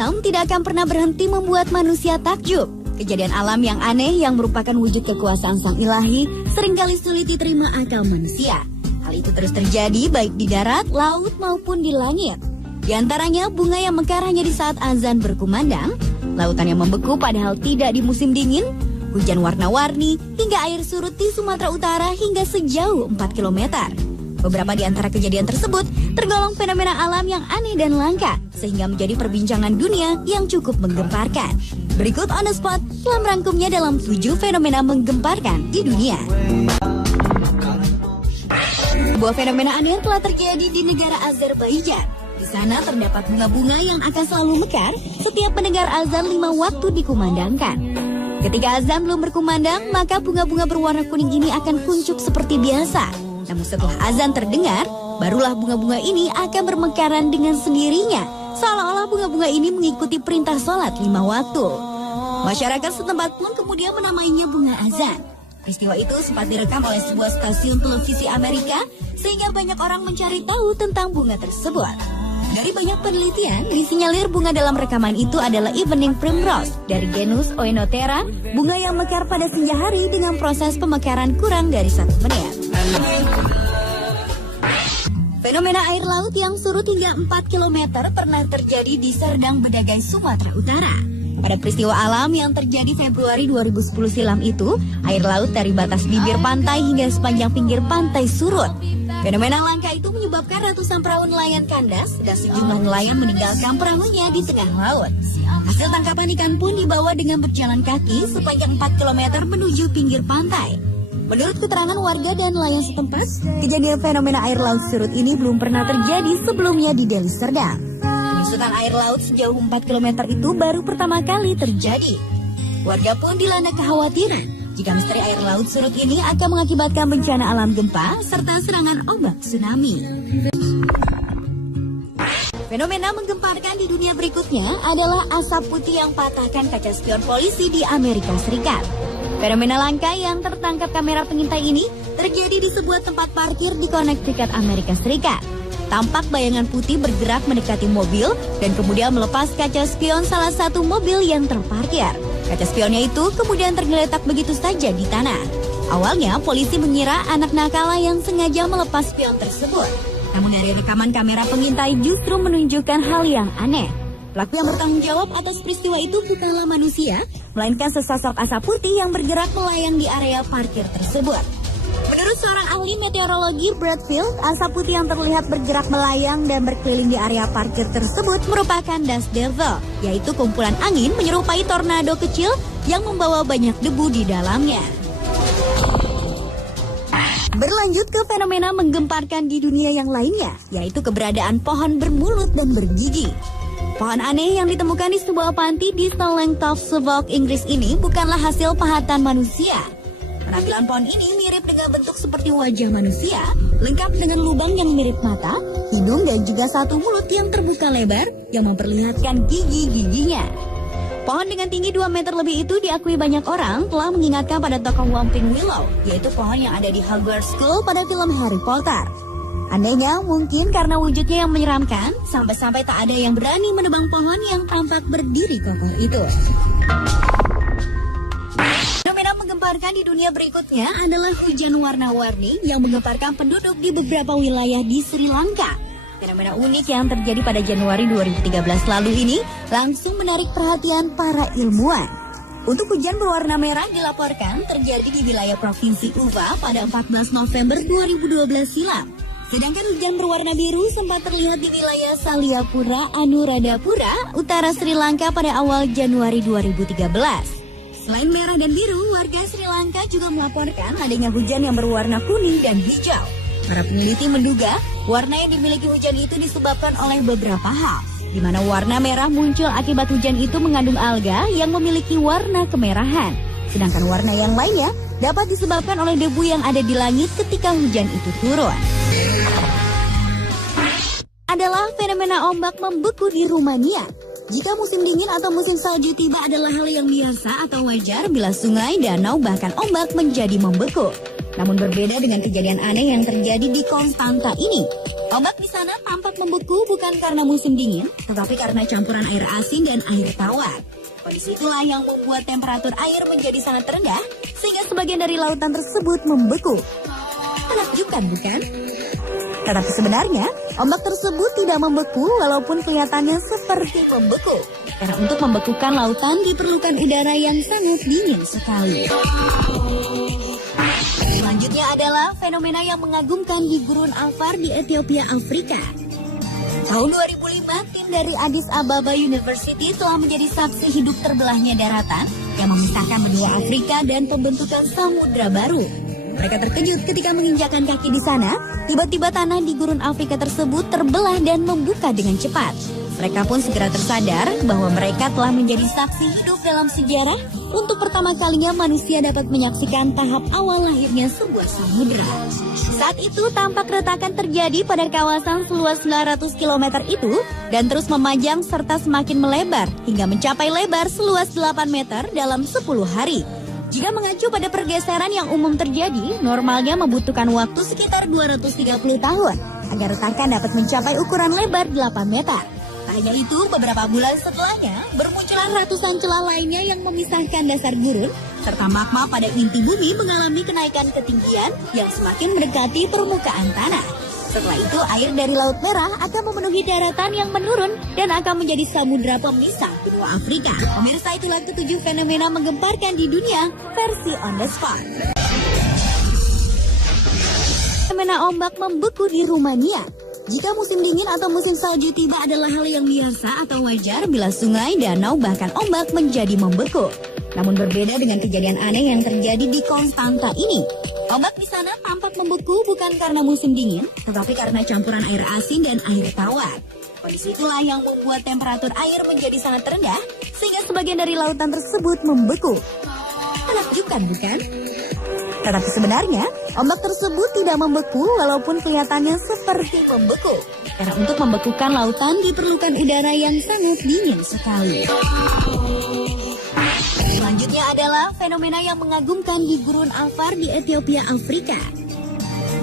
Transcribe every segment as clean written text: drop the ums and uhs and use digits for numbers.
alam tidak akan pernah berhenti membuat manusia takjub. Kejadian alam yang aneh yang merupakan wujud kekuasaan sang ilahi seringkali sulit diterima akal manusia. Hal itu terus terjadi baik di darat, laut maupun di langit. Di antaranya bunga yang mekar hanya di saat azan berkumandang, lautan yang membeku padahal tidak di musim dingin, hujan warna-warni, hingga air surut di Sumatera Utara hingga sejauh 4 km. Beberapa di antara kejadian tersebut tergolong fenomena alam yang aneh dan langka, sehingga menjadi perbincangan dunia yang cukup menggemparkan. Berikut on the spot telah merangkumnya dalam 7 fenomena menggemparkan di dunia. Sebuah fenomena aneh telah terjadi di negara Azerbaijan. Di sana terdapat bunga-bunga yang akan selalu mekar setiap mendengar azan 5 waktu dikumandangkan. Ketika azan belum berkumandang, maka bunga-bunga berwarna kuning ini akan kuncup seperti biasa. Namun setelah azan terdengar, barulah bunga-bunga ini akan bermekaran dengan sendirinya, seolah-olah bunga-bunga ini mengikuti perintah sholat 5 waktu. Masyarakat setempat pun kemudian menamainya bunga azan. Peristiwa itu sempat direkam oleh sebuah stasiun televisi Amerika, sehingga banyak orang mencari tahu tentang bunga tersebut. Dari banyak penelitian, disinyalir bunga dalam rekaman itu adalah evening primrose dari genus Oenothera, bunga yang mekar pada senja hari dengan proses pemekaran kurang dari 1 menit. Fenomena air laut yang surut hingga 4 km pernah terjadi di Serdang Bedagai, Sumatera Utara. Pada peristiwa alam yang terjadi Februari 2010 silam itu, air laut dari batas bibir pantai hingga sepanjang pinggir pantai surut. Fenomena langka itu menyebabkan ratusan perahu nelayan kandas dan sejumlah nelayan meninggalkan perahunya di tengah laut. Hasil tangkapan ikan pun dibawa dengan berjalan kaki sepanjang 4 km menuju pinggir pantai. Menurut keterangan warga dan nelayan setempat, kejadian fenomena air laut surut ini belum pernah terjadi sebelumnya di Deli Serdang. Penyusutan air laut sejauh 4 km itu baru pertama kali terjadi. Warga pun dilanda kekhawatiran jika misteri air laut surut ini akan mengakibatkan bencana alam gempa serta serangan ombak tsunami. Fenomena menggemparkan di dunia berikutnya adalah asap putih yang patahkan kaca spion polisi di Amerika Serikat. Fenomena langka yang tertangkap kamera pengintai ini terjadi di sebuah tempat parkir di Connecticut, Amerika Serikat. Tampak bayangan putih bergerak mendekati mobil dan kemudian melepas kaca spion salah satu mobil yang terparkir. Kaca spionnya itu kemudian tergeletak begitu saja di tanah. Awalnya polisi mengira anak nakal yang sengaja melepas spion tersebut. Namun dari rekaman kamera pengintai justru menunjukkan hal yang aneh. Pelaku yang bertanggung jawab atas peristiwa itu bukanlah manusia, melainkan sesosok asap putih yang bergerak melayang di area parkir tersebut. Menurut seorang ahli meteorologi Bradfield, asap putih yang terlihat bergerak melayang dan berkeliling di area parkir tersebut merupakan dust devil, yaitu kumpulan angin menyerupai tornado kecil yang membawa banyak debu di dalamnya. Berlanjut ke fenomena menggemparkan di dunia yang lainnya, yaitu keberadaan pohon bermulut dan bergigi. Pohon aneh yang ditemukan di sebuah panti di Stolengtov, Suffolk, Inggris ini bukanlah hasil pahatan manusia. Penampilan pohon ini mirip dengan bentuk seperti wajah manusia, lengkap dengan lubang yang mirip mata, hidung dan juga satu mulut yang terbuka lebar yang memperlihatkan gigi-giginya. Pohon dengan tinggi 2 meter lebih itu diakui banyak orang telah mengingatkan pada tokoh Whomping Willow, yaitu pohon yang ada di Hogwarts School pada film Harry Potter. Anehnya mungkin karena wujudnya yang menyeramkan, sampai-sampai tak ada yang berani menebang pohon yang tampak berdiri kokoh itu. Fenomena menggemparkan di dunia berikutnya adalah hujan warna-warni yang menggemparkan penduduk di beberapa wilayah di Sri Lanka. Fenomena unik yang terjadi pada Januari 2013 lalu ini langsung menarik perhatian para ilmuwan. Untuk hujan berwarna merah dilaporkan terjadi di wilayah Provinsi Uva pada 14 November 2012 silam. Sedangkan hujan berwarna biru sempat terlihat di wilayah Saliapura, Anuradhapura, utara Sri Lanka pada awal Januari 2013. Selain merah dan biru, warga Sri Lanka juga melaporkan adanya hujan yang berwarna kuning dan hijau. Para peneliti menduga warna yang dimiliki hujan itu disebabkan oleh beberapa hal, di mana warna merah muncul akibat hujan itu mengandung alga yang memiliki warna kemerahan. Sedangkan warna yang lainnya dapat disebabkan oleh debu yang ada di langit ketika hujan itu turun. Adalah fenomena ombak membeku di Rumania. Jika musim dingin atau musim salju tiba adalah hal yang biasa atau wajar bila sungai, danau, bahkan ombak menjadi membeku. Namun berbeda dengan kejadian aneh yang terjadi di Konstanta ini. Ombak di sana tampak membeku bukan karena musim dingin, tetapi karena campuran air asin dan air tawar. Kondisi itulah yang membuat temperatur air menjadi sangat rendah, sehingga sebagian dari lautan tersebut membeku. Menakjubkan, bukan? Tetapi sebenarnya, ombak tersebut tidak membeku walaupun kelihatannya seperti membeku. Karena untuk membekukan lautan diperlukan udara yang sangat dingin sekali. Selanjutnya adalah fenomena yang mengagumkan di Gurun Afar di Ethiopia, Afrika. Tahun 2005, tim dari Addis Ababa University telah menjadi saksi hidup terbelahnya daratan yang memisahkan benua Afrika dan pembentukan samudra baru. Mereka terkejut ketika menginjakkan kaki di sana, tiba-tiba tanah di gurun Afrika tersebut terbelah dan membuka dengan cepat. Mereka pun segera tersadar bahwa mereka telah menjadi saksi hidup dalam sejarah untuk pertama kalinya manusia dapat menyaksikan tahap awal lahirnya sebuah samudra. Saat itu tampak retakan terjadi pada kawasan seluas 900 km itu dan terus memanjang serta semakin melebar hingga mencapai lebar seluas 8 meter dalam 10 hari. Jika mengacu pada pergeseran yang umum terjadi, normalnya membutuhkan waktu sekitar 230 tahun agar retakan dapat mencapai ukuran lebar 8 meter. Tak hanya itu, beberapa bulan setelahnya, bermunculan ratusan celah lainnya yang memisahkan dasar gurun, serta magma pada inti bumi mengalami kenaikan ketinggian yang semakin mendekati permukaan tanah. Setelah itu, air dari Laut Merah akan memenuhi daratan yang menurun dan akan menjadi samudra pemisah benua Afrika. Pemirsa, itulah ketujuh fenomena menggemparkan di dunia versi On The Spot. Fenomena ombak membeku di Rumania. Jika musim dingin atau musim salju tiba adalah hal yang biasa atau wajar bila sungai, danau, bahkan ombak menjadi membeku. Namun berbeda dengan kejadian aneh yang terjadi di Konstanta ini. Ombak di sana tampak membeku bukan karena musim dingin, tetapi karena campuran air asin dan air tawar. Kondisi itulah yang membuat temperatur air menjadi sangat rendah, sehingga sebagian dari lautan tersebut membeku. Menakjubkan, bukan? Tetapi sebenarnya, ombak tersebut tidak membeku walaupun kelihatannya seperti membeku. Karena untuk membekukan lautan diperlukan udara yang sangat dingin sekali. Selanjutnya adalah fenomena yang mengagumkan di Gurun Afar di Ethiopia, Afrika.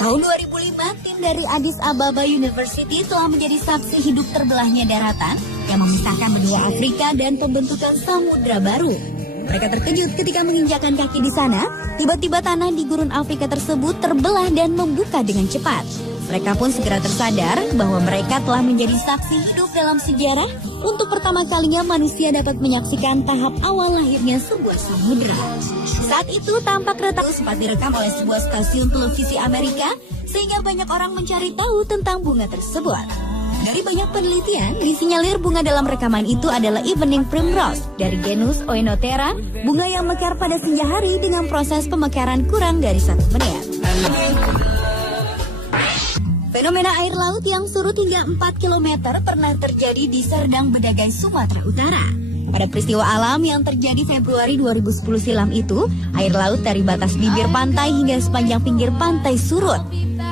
Tahun 2005, tim dari Addis Ababa University telah menjadi saksi hidup terbelahnya daratan yang memisahkan benua Afrika dan pembentukan samudra baru. Mereka terkejut ketika menginjakkan kaki di sana, tiba-tiba tanah di gurun Afrika tersebut terbelah dan membuka dengan cepat. Mereka pun segera tersadar bahwa mereka telah menjadi saksi hidup dalam sejarah untuk pertama kalinya manusia dapat menyaksikan tahap awal lahirnya sebuah samudra. Saat itu tampak retak sempat direkam oleh sebuah stasiun televisi Amerika sehingga banyak orang mencari tahu tentang bunga tersebut. Dari banyak penelitian, disinyalir bunga dalam rekaman itu adalah Evening Primrose dari genus Oenothera, bunga yang mekar pada senja hari dengan proses pemekaran kurang dari 1 menit. Fenomena air laut yang surut hingga 4 km pernah terjadi di Serdang Bedagai, Sumatera Utara. Pada peristiwa alam yang terjadi Februari 2010 silam itu, air laut dari batas bibir pantai hingga sepanjang pinggir pantai surut.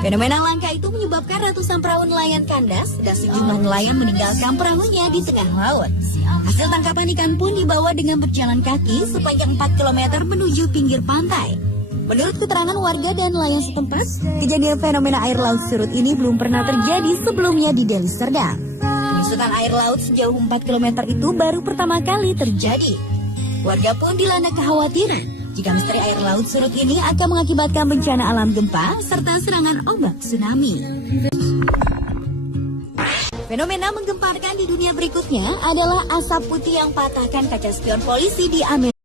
Fenomena langka itu menyebabkan ratusan perahu nelayan kandas dan sejumlah nelayan meninggalkan perahunya di tengah laut. Hasil tangkapan ikan pun dibawa dengan berjalan kaki sepanjang 4 km menuju pinggir pantai. Menurut keterangan warga dan nelayan setempat, kejadian fenomena air laut surut ini belum pernah terjadi sebelumnya di Deli Serdang. Penyusutan air laut sejauh 4 km itu baru pertama kali terjadi. Warga pun dilanda kekhawatiran jika misteri air laut surut ini akan mengakibatkan bencana alam gempa serta serangan ombak tsunami. Fenomena menggemparkan di dunia berikutnya adalah asap putih yang patahkan kaca spion polisi di Amerika.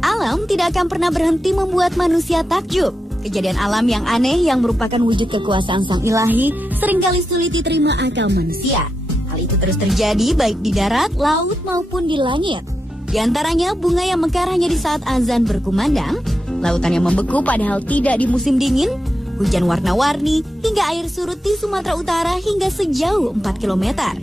Alam tidak akan pernah berhenti membuat manusia takjub. Kejadian alam yang aneh yang merupakan wujud kekuasaan sang ilahi seringkali sulit diterima akal manusia. Hal itu terus terjadi baik di darat, laut maupun di langit. Di antaranya bunga yang mekar hanya di saat azan berkumandang, lautan yang membeku padahal tidak di musim dingin, hujan warna-warni, hingga air surut di Sumatera Utara hingga sejauh 4 km.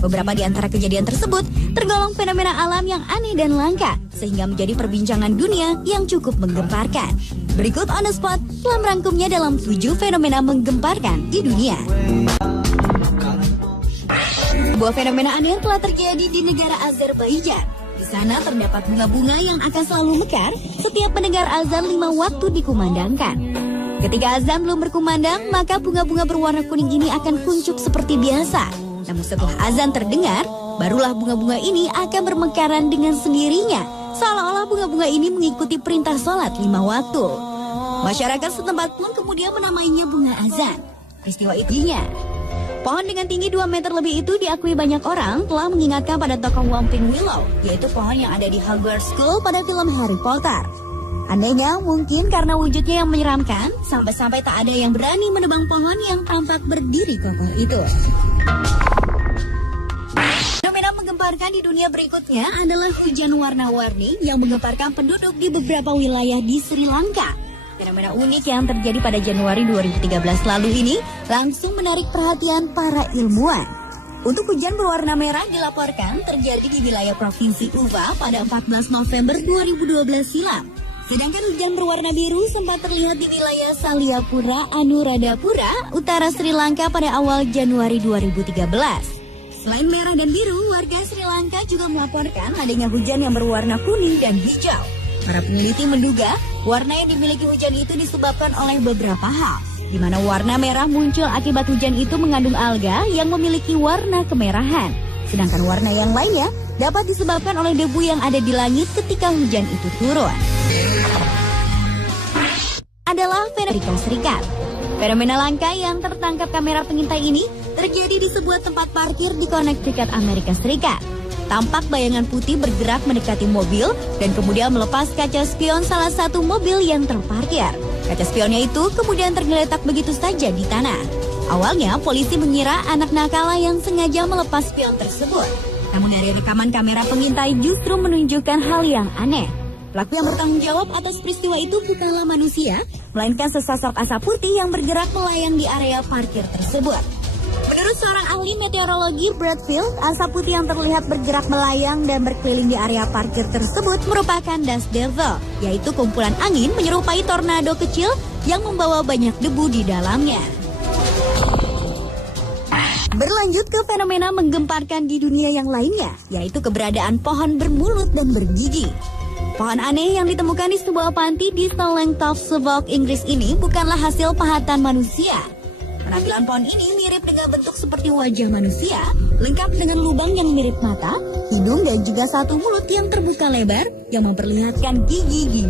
Beberapa di antara kejadian tersebut tergolong fenomena alam yang aneh dan langka, sehingga menjadi perbincangan dunia yang cukup menggemparkan. Berikut On The Spot telah merangkumnya dalam 7 fenomena menggemparkan di dunia. Sebuah fenomena aneh telah terjadi di negara Azerbaijan. Di sana terdapat bunga-bunga yang akan selalu mekar setiap mendengar azan 5 waktu dikumandangkan. Ketika azan belum berkumandang, maka bunga-bunga berwarna kuning ini akan kuncup seperti biasa. Namun setelah azan terdengar, barulah bunga-bunga ini akan bermekaran dengan sendirinya, seolah-olah bunga-bunga ini mengikuti perintah sholat 5 waktu. Masyarakat setempat pun kemudian menamainya bunga azan. Peristiwa itunya. Pohon dengan tinggi 2 meter lebih itu diakui banyak orang telah mengingatkan pada tokoh Whomping Willow, yaitu pohon yang ada di Hogwarts School pada film Harry Potter. Anehnya, mungkin karena wujudnya yang menyeramkan, sampai-sampai tak ada yang berani menebang pohon yang tampak berdiri kokoh itu. Fenomena menggemparkan di dunia berikutnya adalah hujan warna-warni yang menggemparkan penduduk di beberapa wilayah di Sri Lanka. Fenomena unik yang terjadi pada Januari 2013 lalu ini langsung menarik perhatian para ilmuwan. Untuk hujan berwarna merah dilaporkan terjadi di wilayah Provinsi Uva pada 14 November 2012 silam. Sedangkan hujan berwarna biru sempat terlihat di wilayah Saliapura, Anuradhapura, utara Sri Lanka pada awal Januari 2013. Selain merah dan biru, warga Sri Lanka juga melaporkan adanya hujan yang berwarna kuning dan hijau. Para peneliti menduga warna yang dimiliki hujan itu disebabkan oleh beberapa hal, di mana warna merah muncul akibat hujan itu mengandung alga yang memiliki warna kemerahan. Sedangkan warna yang lainnya dapat disebabkan oleh debu yang ada di langit ketika hujan itu turun. Adalah fenomena Amerika Serikat. Fenomena langka yang tertangkap kamera pengintai ini terjadi di sebuah tempat parkir di Connecticut, Amerika Serikat. Tampak bayangan putih bergerak mendekati mobil dan kemudian melepas kaca spion salah satu mobil yang terparkir. Kaca spionnya itu kemudian tergeletak begitu saja di tanah. Awalnya polisi mengira anak nakal yang sengaja melepas spion tersebut. Namun dari rekaman kamera pengintai justru menunjukkan hal yang aneh. Pelaku yang bertanggung jawab atas peristiwa itu bukanlah manusia, melainkan sesosok asap putih yang bergerak melayang di area parkir tersebut. Menurut seorang ahli meteorologi Bradfield, asap putih yang terlihat bergerak melayang dan berkeliling di area parkir tersebut merupakan dust devil, yaitu kumpulan angin menyerupai tornado kecil yang membawa banyak debu di dalamnya. Berlanjut ke fenomena menggemparkan di dunia yang lainnya, yaitu keberadaan pohon bermulut dan bergigi. Pohon aneh yang ditemukan di sebuah panti di Stolengtov, Suffolk, Inggris ini bukanlah hasil pahatan manusia. Penampilan pohon ini mirip dengan bentuk seperti wajah manusia, lengkap dengan lubang yang mirip mata, hidung dan juga satu mulut yang terbuka lebar yang memperlihatkan gigi-gigi.